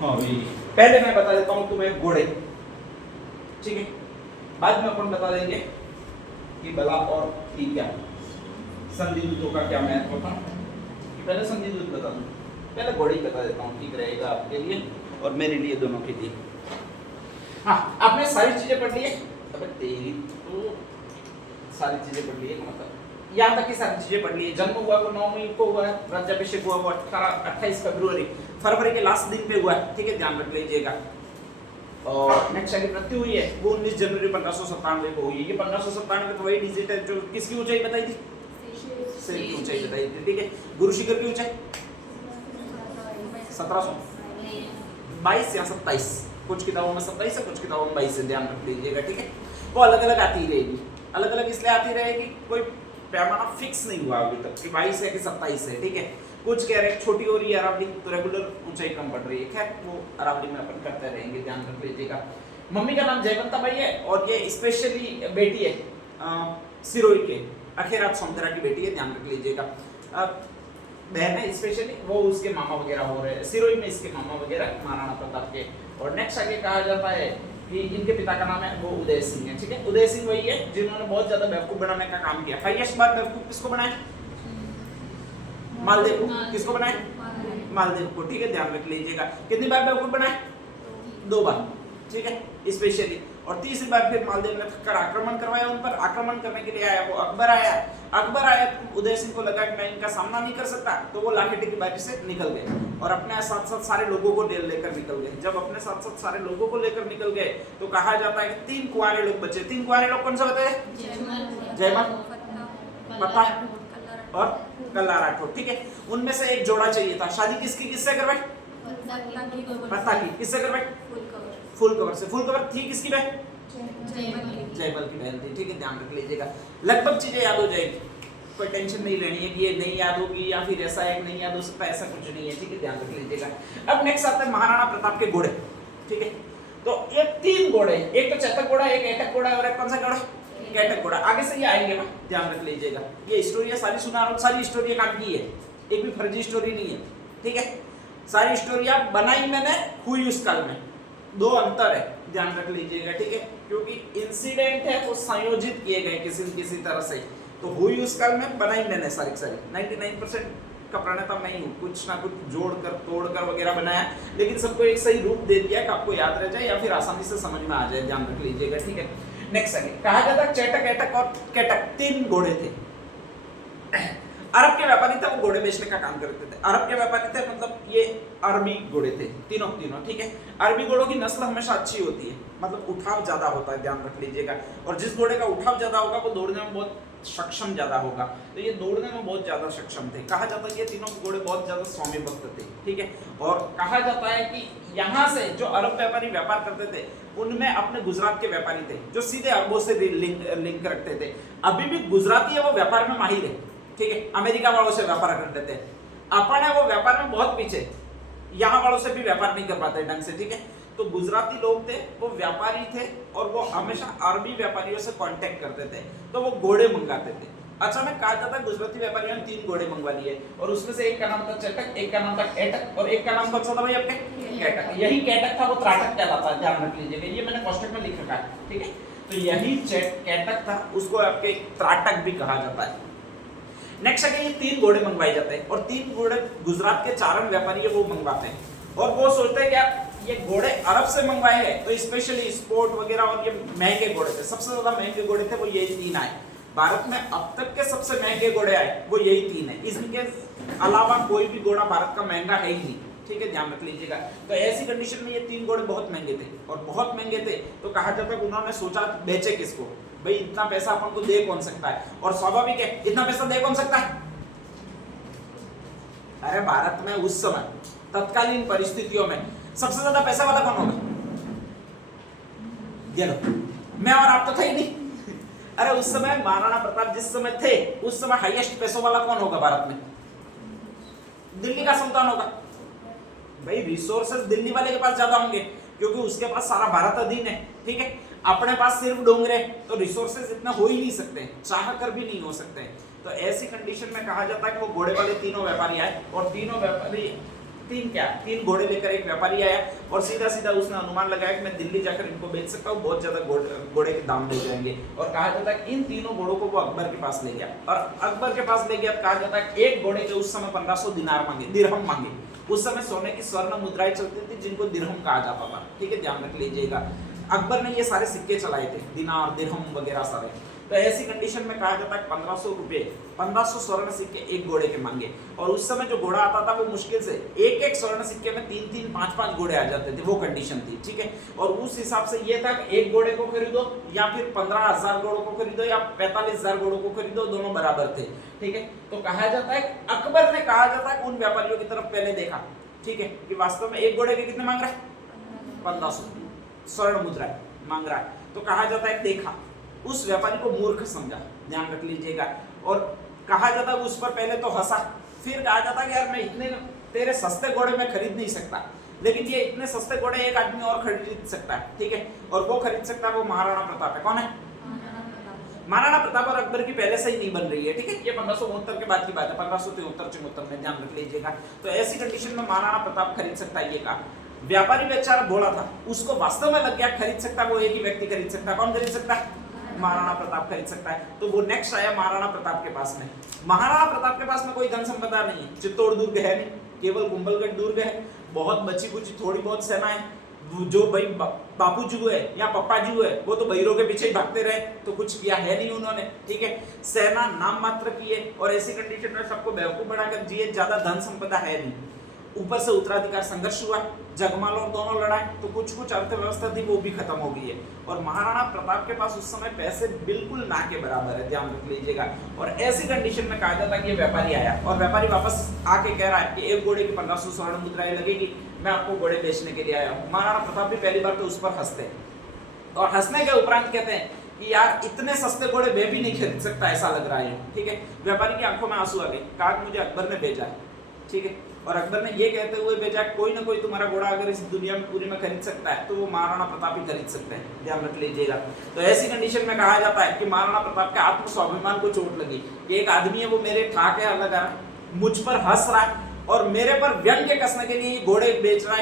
हाँ भाई, पहले मैं बता देता हूँ तुम्हें घोड़े, ठीक है, बाद में अपन बता देंगे कि बला और थी क्या, संधि दूतों का क्या महत्व था। पहले संधि दूत बता दूं, पहले घोड़े ही बता देता हूँ, ठीक रहेगा आपके लिए और मेरे लिए, दोनों के लिए। हाँ, आपने सारी चीजें पढ़ ली है, अबे तेरी तो सारी चीजें पढ़ ली है, मतलब यहाँ तक की सारी चीजें पढ़ ली है। जन्म हुआ वो 9 मई को हुआ है, राज्याभिषेक हुआ वो 28 फरवरी के लास्ट दिन पे हुआ है, ठीक है, ध्यान रख लीजिएगा। और नेक्स्ट की मृत्यु हुई है वो 19 जनवरी 1597 को हुई है। ये 1597 तो वही डिजिट है जो किसकी ऊंचाई बताई थी, सिर की ऊंचाई बताई थी, ठीक है। गुरु शिखर की ऊंचाई 1722 या 27, कुछ किताबों में 27 है, कुछ किताबों में 22 है, ध्यान रख लीजिएगा, ठीक है। वो अलग अलग आती रहेगी, अलग अलग इसलिए आती रहेगी, कोई पैमाना फिक्स नहीं हुआ अभी तक कि 22 है कि 27 है, ठीक है। कुछ कह रहे हैं छोटी हो रही है अरावली, तो रेगुलर ऊंचाई कम बढ़ रही है, खैर वो अरावली में अपन करते रहेंगे, ध्यान रख लीजिएगा। मम्मी का नाम जयवंता बाई है और ये स्पेशली बेटी है सिरोही के अखेराज सौंदर्या की बेटी है, ध्यान रख लीजिएगा। बहन है स्पेशली, वो उसके मामा वगैरह हो रहे हैं सिरोही में, इसके मामा वगैरह महाराणा प्रताप के। और नेक्स्ट आगे कहा जाता है कि इनके पिता का नाम है वो उदय सिंह है, ठीक है। उदय सिंह वही है जिन्होंने बहुत ज्यादा बेवकूफ बनाने का काम किया। हाईएस्ट बार बेवकूफ किसको बनाया, मालदेव को। किसको बनाया, मालदेव को, ठीक है, ध्यान रख लीजिएगा। कितनी बार बेवकूफ बनाया, 2 बार, ठीक है, स्पेशली। और तीसरी बार फिर मालदेव ने थककर आक्रमण करवाया उन पर। आक्रमण करने के लिए आया वो अकबर आया। अकबर आया तो उदय सिंह को लगा कि मैं इनका सामना नहीं कर सकता, तो वो लाखेटी की बाजी से निकल गए और अपने साथ साथ सारे लोगों को लेकर निकल गए। जब अपने साथ साथ सारे लोगों को लेकर निकल गए तो कहा जाता है कि 3 कुंवारे लोग बचे। 3 कुंवारे लोग कौन से बताए, जयमल, पता और कल्ला राठौर, ठीक है। उनमें से एक जोड़ा चाहिए था। शादी किसकी किससे करवाई, पता की, किससे करवाई, फूलकवर से। फूलकवर थी किसकी बहन, जयमल की बहन थी, ठीक है, ध्यान रख लीजिएगा। लगभग चीजें याद हो जाएगी, कोई टेंशन नहीं लेनी है कि ये नहीं याद होगी या फिर ऐसा है नहीं याद हो सकता, ऐसा कुछ नहीं है, ठीक है, ध्यान रख लीजिएगा। अब नेक्स्ट आता है महाराणा प्रताप के घोड़े, ठीक है। तो ये 3 घोड़े, एक तो चतक घोड़ा, एक ऐटक घोड़ा और एक कौन सा घोड़ा, कैटक घोड़ा। आगे से ये आएंगे ना, ध्यान रख लीजिएगा। ये स्टोरी सारी सुना रहा हूँ, सारी स्टोरी काम की है, एक भी फर्जी स्टोरी नहीं है, ठीक है। सारी स्टोरियां बनाई मैंने हुई उस काल में, 2 अंतर है, ध्यान रख लीजिएगा, ठीक है। क्योंकि इंसिडेंट है वो संयोजित किए गए किसी न किसी तरह से, तो हुई उस काल में, बनाई मैंने सारी 99% का प्रणेता मैं ही हूँ। कुछ ना कुछ जोड़कर तोड़कर वगैरह बनाया, लेकिन सबको एक सही रूप दे दिया कि आपको याद रह जाए या फिर आसानी से समझ में आ जाए, ध्यान रख लीजिएगा, ठीक है। नेक्स्ट आगे कहा जाता है चेटक, ऐटक और कैटक 3 घोड़े थे। अरब के व्यापारी थे, वो घोड़े बेचने का काम करते थे। अरब के व्यापारी थे, मतलब ये अरबी घोड़े थे, तीनों, ठीक है। अरबी घोड़ों की नस्ल हमेशा अच्छी होती है, मतलब उठाव ज्यादा होता है, ध्यान रख लीजिएगा। और जिस घोड़े का उठाव ज्यादा होगा वो दौड़ने में बहुत सक्षम ज्यादा होगा, तो ये दौड़ने में बहुत ज्यादा सक्षम थे। कहा जाता है कि ये तीनों घोड़े बहुत ज्यादा स्वामी भक्त थे, ठीक है। और कहा जाता है कि यहाँ से जो अरब व्यापारी व्यापार करते थे उनमें अपने गुजरात के व्यापारी थे जो सीधे अरबों से लिंक रखते थे। अभी भी गुजराती है वो व्यापार में माहिर है, ठीक है। अमेरिका वालों से व्यापार करते थे, अपन है वो व्यापार में बहुत पीछे, यहाँ वालों से भी व्यापार नहीं कर पाते ढंग से, ठीक है। तो गुजराती लोग थे, वो व्यापारी थे और वो हमेशा अरबी व्यापारियों से कांटेक्ट करते थे, तो वो घोड़े मंगाते थे। अचानक कहा जाता है गुजराती व्यापारियों ने 3 घोड़े मंगवा लिए और उसमें से एक का नाम था चटक, एक का नाम था ऐटक और एक का नाम कौन सा था भाई आपके, कैटक। यही कैटक था वो त्राटक कहलाता है, ध्यान रख लीजिएगा, ये मैंने कोष्टक में लिख रखा है, ठीक है। तो यही कैटक था, उसको आपके त्राटक भी कहा जाता है। नेक्स्ट आगे ये 3 घोड़े मंगवाए जाते हैं और 3 घोड़े गुजरात के चारण व्यापारी है वो मंगवाते हैं और वो सोचते हैं कि ये घोड़े अरब से मंगवाए हैं तो स्पेशली स्पोर्ट वगैरह और ये महंगे घोड़े थे, सबसे ज्यादा महंगे घोड़े थे वो यही 3 आए। भारत में अब तक के सबसे महंगे घोड़े आए वो यही 3 है, इसके अलावा कोई भी घोड़ा भारत का महंगा है ही नहीं, ठीक है, ध्यान रख लीजिएगा। तो ऐसी कंडीशन में ये 3 घोड़े बहुत महंगे थे और बहुत महंगे थे, तो कहा जाता है उन्होंने सोचा बेचे किसको, भाई इतना पैसा अपन को दे कौन सकता है, और स्वाभाविक है इतना पैसा दे कौन सकता है। अरे भारत में उस समय तत्कालीन परिस्थितियों में सबसे ज्यादा पैसा वाला कौन होगा, ये लो, मैं और आप तो थे ही नहीं। अरे उस समय महाराणा प्रताप जिस समय थे उस समय हाईएस्ट पैसों वाला कौन होगा भारत में, दिल्ली का सुल्तान होगा। भाई रिसोर्सेस दिल्ली वाले के पास ज्यादा होंगे क्योंकि उसके पास सारा भारत अधीन है, ठीक है। अपने पास सिर्फ डोंगरे, तो रिसोर्सेज इतना हो ही नहीं सकते, चाह कर भी नहीं हो सकते। तो ऐसी कंडीशन में कहा जाता है कि वो घोड़े वाले तीनों व्यापारी आए और तीनों व्यापारी तीन घोड़े लेकर एक व्यापारी आया और सीधा सीधा उसने अनुमान लगाया कि मैं दिल्ली जाकर इनको बेच सकता हूँ, बहुत ज्यादा घोड़े के दाम ले जाएंगे। और कहा जाता है इन तीनों घोड़ों को वो अकबर के पास ले गया, और अकबर के पास ले गया तो कहा जाता है एक घोड़े के उस समय 1500 दिनार मांगे, दिरहम मांगे। उस समय सोने की स्वर्ण मुद्राएं चलती थी जिनको दिरहम कहा जाता था, ठीक है, ध्यान रख लीजिएगा। अकबर ने ये सारे सिक्के चलाए थे, दिनार दिरहम वगैरह सारे। तो ऐसी कंडीशन में कहा जाता है 1500 रुपए, 1500 स्वर्ण सिक्के एक घोड़े के मांगे। और उस समय जो घोड़ा आता था वो मुश्किल से एक एक स्वर्ण सिक्के में 3-3, 5-5 घोड़े आ जाते थे, वो कंडीशन थी, ठीक है। और उस हिसाब से ये था कि एक घोड़े को खरीदो या फिर 15,000 घोड़ों को खरीदो या 45,000 घोड़ों को खरीदो, दोनों बराबर थे, ठीक है। तो कहा जाता है अकबर ने कहा जाता है उन व्यापारियों की तरफ पहले देखा, ठीक है, कि वास्तव में एक घोड़े के कितने मांग रहा है, 1500 स्वर्ण मुद्रा मांग रहा है। तो कहा जाता है देखा, उस व्यापारी को मूर्ख समझा, ध्यान रख लीजिएगा। और कहा जाता है उस पर पहले तो हंसा, फिर कहा जाता है कि यार मैं इतने तेरे सस्ते घोड़े में खरीद नहीं सकता, लेकिन ये इतने सस्ते घोड़े एक आदमी और खरीद सकता है, ठीक है। और वो खरीद सकता है, वो महाराणा प्रताप है। कौन है? महाराणा प्रताप। और अकबर की पहले से ही नहीं बन रही है, ठीक है, ये 1572 के बाद की बात है, 1573-74 में, ध्यान रख लीजिएगा। तो ऐसी कंडीशन में महाराणा प्रताप खरीद सकता है, ये कहा। व्यापारी बेचारा भोला था, उसको वास्तव में लग गया खरीद सकता है, वो एक ही व्यक्ति खरीद सकता है। कौन खरीद सकता है? महाराणा प्रताप खरीद सकता है। तो वो नेक्स्ट आया महाराणा प्रताप के पास में। महाराणा प्रताप के पास में कोई धन संपदा नहीं है, चित्तौड़ दुर्ग है नहीं, केवल कुंभलगढ़ दुर्ग है, बहुत बची कुची थोड़ी बहुत सेना है। जो भाई बापू जी है या पप्पा जी है वो तो भैरों के पीछे ही भागते रहे, तो कुछ किया है नहीं उन्होंने, ठीक है। सेना नाम मात्र की है और ऐसी कंडीशन में सबको बेवकूफ बनाकर जिए, ज्यादा धन संपदा है नहीं। ऊपर से उत्तराधिकार संघर्ष हुआ, जगमाल और दोनों लड़ाए, तो कुछ कुछ अर्थव्यवस्था थी वो भी खत्म हो गई है। और महाराणा प्रताप के पास उस समय पैसे बिल्कुल ना के बराबर है, ध्यान रख लीजिएगा। और ऐसी कंडीशन में कहा जाता है कि ये व्यापारी आया और व्यापारी वापस आके कह रहा है कि एक घोड़े की 1500 स्वर्ण मुद्राएं लगेगी, मैं आपको घोड़े बेचने के लिए आया हूँ। महाराणा प्रताप भी पहली बार तो उस पर हंसते हैं और हंसने के उपरांत कहते हैं कि यार इतने सस्ते घोड़े मैं भी नहीं खरीद सकता, ऐसा लग रहा है, ठीक है। व्यापारी की आंखों में आंसू आ गए, कहा मुझे अकबर ने भेजा है, ठीक है। और अकबर ने ये कहते हुए भेजा कोई ना कोई तुम्हारा घोड़ा अगर इस दुनिया में पूरी में खरीद सकता है तो वो महाराणा प्रताप ही खरीद सकते हैं, ध्यान रख लीजिएगा। तो ऐसी कंडीशन में कहा जाता है कि महाराणा प्रताप के आत्म स्वाभिमान को चोट लगी कि एक आदमी है वो मेरे ठाके लगा रहा, मुझ पर हंस रहा है और मेरे पर व्यंग्य कसने के लिए घोड़े बेच रहा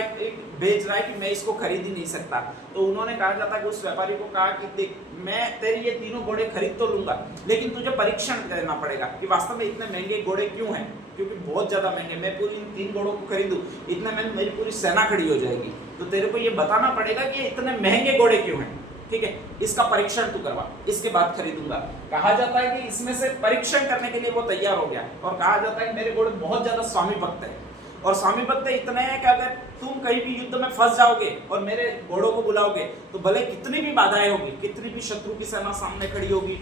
है कि मैं इसको खरीद ही नहीं सकता। तो उन्होंने कहा जाता है कि उस व्यापारी को कहा कि देख मैं तेरे ये तीनों घोड़े खरीद तो लूंगा, लेकिन तुझे परीक्षण करना पड़ेगा कि वास्तव में इतने महंगे घोड़े क्यों हैं, क्योंकि बहुत ज्यादा महंगे, मैं पूरी इन 3 घोड़ों को खरीदूं इतने में मेरी पूरी सेना खड़ी हो जाएगी, तो तेरे को ये बताना पड़ेगा कि इतने महंगे घोड़े क्यों हैं, ठीक है, इसका परीक्षण तू करवा, इसके बाद खरीदूंगा। कहा जाता है कि इसमें से परीक्षण करने के लिए वो तैयार हो गया और कहा जाता है कि मेरे घोड़े बहुत ज्यादा स्वामी भक्त है और स्वामी भक्त इतने हैं कि अगर तुम कहीं भी युद्ध में फंस जाओगे और मेरे घोड़ों को बुलाओगे तो भले कितनी भी बाधाएं होगी, कितनी भी शत्रु की सेना सामने खड़ी होगी,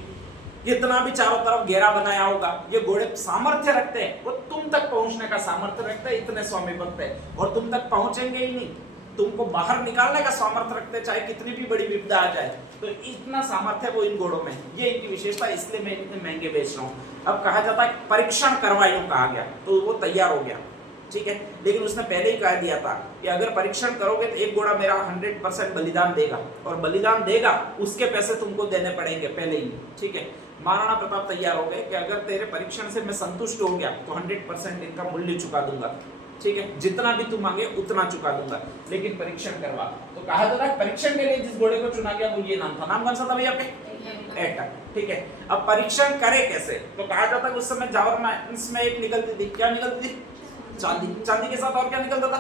कितना भी चारों तरफ घेरा बनाया होगा, ये घोड़े सामर्थ्य रखते हैं, वो तुम तक पहुंचने का सामर्थ्य रखते हैं, इतने स्वामी भक्त है। और तुम तक पहुंचेंगे ही नहीं, तुमको बाहर निकालने का सामर्थ्य रखते, चाहे कितनी भी बड़ी विपदा आ जाए, तो इतना सामर्थ्य वो इन घोड़ों में, ये इनकी विशेषता, इसलिए मैं इतने महंगे बेच रहा हूँ। अब कहा जाता है परीक्षण करवाइयो, कहा गया, तो वो तैयार हो गया, ठीक है। लेकिन उसने पहले ही कह दिया था कि अगर परीक्षण करोगे तो एक घोड़ा मेरा 100% बलिदान देगा और बलिदान देगा उसके पैसे तुमको देने पड़ेंगे पहले ही, ठीक है। महाराणा प्रताप तैयार हो गए कि अगर तेरे परीक्षण से मैं संतुष्ट हो गया तो 100% इनका मूल्य चुका दूंगा, ठीक है, जितना भी तुम मांगे उतना चुका दूंगा, लेकिन परीक्षण करवा। तो कहा जाता है परीक्षण के लिए जिस घोड़े को चुना गया वो ये नाम था, नाम कौन सा था भैया आपके? एटा, ठीक है। अब परीक्षण करे कैसे, तो कहा जाता है उस समय जावर माइंस में एक निकलती थी, क्या निकलती थी? चांदी। चांदी के साथ और क्या निकलता था?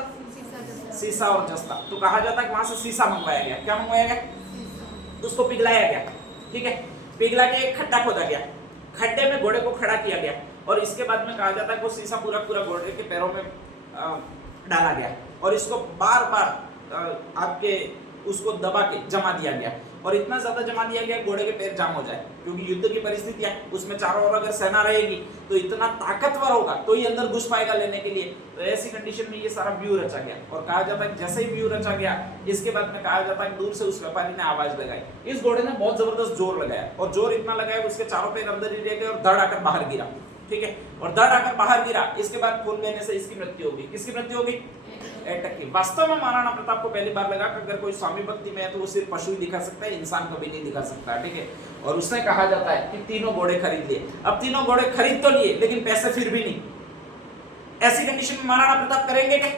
सीसा और जस्ता। तो कहा जाता है वहां से सीसा मंगवाया गया, क्या मंगवाया गया? उसको पिघलाया गया, ठीक है, पिघला के एक खड्डा खोदा गया, खड्डे में घोड़े को खड़ा किया गया और इसके बाद में कहा जाता है वो सीसा पूरा पूरा घोड़े के पैरों में डाला गया और इसको बार बार आपके उसको दबा के जमा दिया गया और इतना ज्यादा जमा दिया गया घोड़े के पैर जाम हो जाए, क्योंकि युद्ध की परिस्थितियां, उसमें चारों ओर अगर सेना रहेगी तो इतना ताकतवर होगा तो ही अंदर घुस पाएगा लेने के लिए। तो ऐसी कंडीशन में ये सारा व्यू रचा गया और कहा जाता है जैसे ही व्यू रचा गया इसके बाद में कहा जाता है दूर से उस व्यापारी ने आवाज लगाई, इस घोड़े ने बहुत जबरदस्त जोर लगाया और जोर इतना लगाया उसके चारों पैर अंदर ही रह गए और धड़ आकर बाहर गिरा, ठीक है, और धड़ आकर बाहर गिरा। इसके बाद खून बहने से इसकी मृत्यु होगी। किसकी मृत्यु होगी? एटक की। वास्तव में महाराणा प्रताप को पहली बार लगा कि अगर कोई स्वामी भक्ति में है तो वो सिर्फ पशु ही दिखा सकता है, इंसान कभी नहीं दिखा सकता, ठीक है। और उसने कहा जाता है कि तीनों घोड़े खरीद लिए। अब तीनों घोड़े खरीद तो लिए लेकिन पैसे फिर भी नहीं। ऐसी कंडीशन में महाराणा प्रताप करेंगे क्या?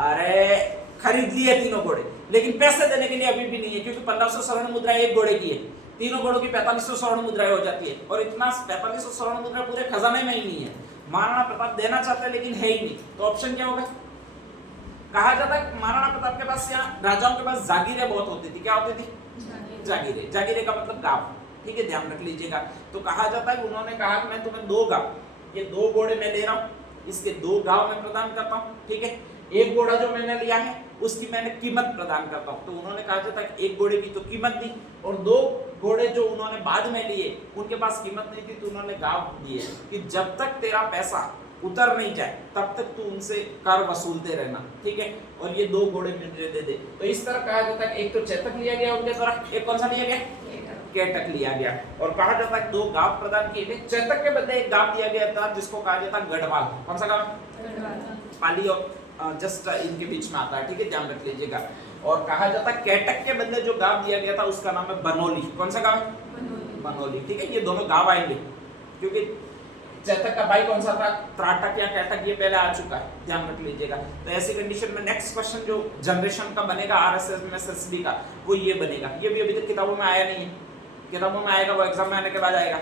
अरे खरीद लिए तीनों घोड़े, लेकिन पैसे देने के लिए अभी भी नहीं है, क्योंकि 1500 स्वर्ण मुद्रा एक घोड़े की है, तीनों घोड़ों की 4500 स्वर्ण मुद्राएं हो जाती है, और इतना 4500 स्वर्ण मुद्रा पूरे खजाने में ही नहीं है। महाराणा प्रताप देना चाहते हैं लेकिन है ही नहीं, तो ऑप्शन क्या होगा? कहा जाता है महाराणा प्रताप के पास, यहाँ राजाओं के पास जागीरें बहुत होती थी। क्या होती थी? जागीरें। जागीरें का मतलब गांव, ठीक है, ध्यान रख लीजिएगा। तो कहा जाता है उन्होंने कहा कि मैं तुम्हें 2 गांव, ये 2 घोड़े मैं ले रहा हूँ, इसके 2 गांव मैं प्रदान करता हूँ, ठीक है। एक घोड़ा जो मैंने लिया है उसकी मैंने कीमत प्रदान करता हूँ। तो उन्होंने कहा जाता है एक घोड़े की तो कीमत दी, और 2 घोड़े जो उन्होंने बाद में लिए उनके पास कीमत नहीं थी, तो उन्होंने गांव दिए कि जब तक तेरा पैसा उतर नहीं जाए तब तक तू उनसे कर वसूलते रहना, ठीक है। और ये 2 घोड़े मुझे दे दे। तो इस तरह कहा जाता है एक तो चेतक लिया गया उनके द्वारा, एक कौन सा लिया गया? केटक लिया गया। और कहा जाता है 2 गांव प्रदान किए गए। चेतक के बदले एक गांव दिया गया था जिसको कहा जाता है गढ़वाल। कौन सा गांव? पाली और जस्ट इनके बीच में आता है, ठीक है, ध्यान रख लीजिएगा। और कहा जाता है केटक के बदले जो गांव दिया गया था उसका नाम है बनोली। कौन सा गांव? बनोली, ठीक है। ये दोनों गांव आएंगे, क्योंकि चेतक का भाई कौन सा था? त्राटक या केटक, ये पहले आ चुका है, ध्यान रख लीजिएगा। तो ऐसी कंडीशन में नेक्स्ट क्वेश्चन जो जनरेशन का बनेगा आरएसएस में एसएसडी का, वो ये बनेगा। ये भी अभी तक किताबों में आया नहीं है, किताबों में आएगा, वो एग्जाम में आने के बाद आएगा,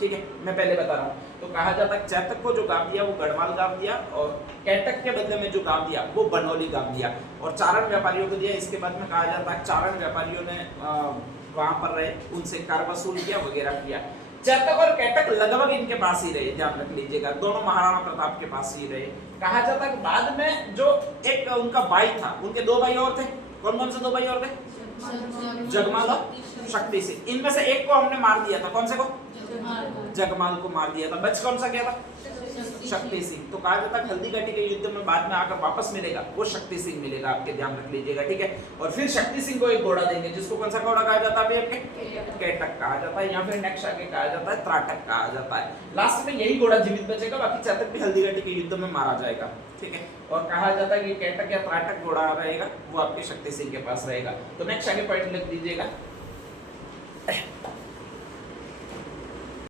ठीक है, मैं पहले बता रहा हूँ। तो कहा जाता है चेतक को जो गांव दिया वो गढ़वाल गांव दिया, और केटक के बदले में जो गांव दिया वो बनोली गांव दिया, और चारण व्यापारियों को दिया। इसके बाद में कहा जाता है चारण व्यापारियों ने वहां पर रहे, उनसे कर वसूल किया वगैरह किया। चेतक और केटक लगभग इनके पास ही रहे, ध्यान रख लीजिएगा, दोनों महाराणा प्रताप के पास ही रहे। कहा जाता है बाद में जो एक उनका भाई था, उनके 2 भाई और थे। कौन कौन से 2 भाई और थे? जगमाल और शक्ति सिंह। इनमें से एक को हमने मार दिया था। कौन से को? जगमाल को मार दिया था। बच कौन सा गया था? शक्ति सिंह। तो कहा जाता है हल्दी घाटी के युद्ध में बाद में आकर वापस मिलेगा वो शक्ति सिंह मिलेगा, आपके ध्यान रख लीजिएगा, ठीक है। और फिर शक्ति सिंह को एक घोड़ा देंगे, जिसको कौन सा घोड़ा कहा जाता है? केटक कहा जाता है, या फिर नेक्स्ट आगे कहा जाता है त्राटक कहा जाता है। लास्ट में यही घोड़ा जीवित बचेगा, बाकी चेतक भी हल्दी घाटी के युद्ध में मारा जाएगा, ठीक है। और कहा जाता है कि केटक या त्राटक घोड़ा रहेगा वो आपके शक्ति सिंह के पास रहेगा। तो नेक्स्ट आगे पॉइंट लिख दीजिएगा।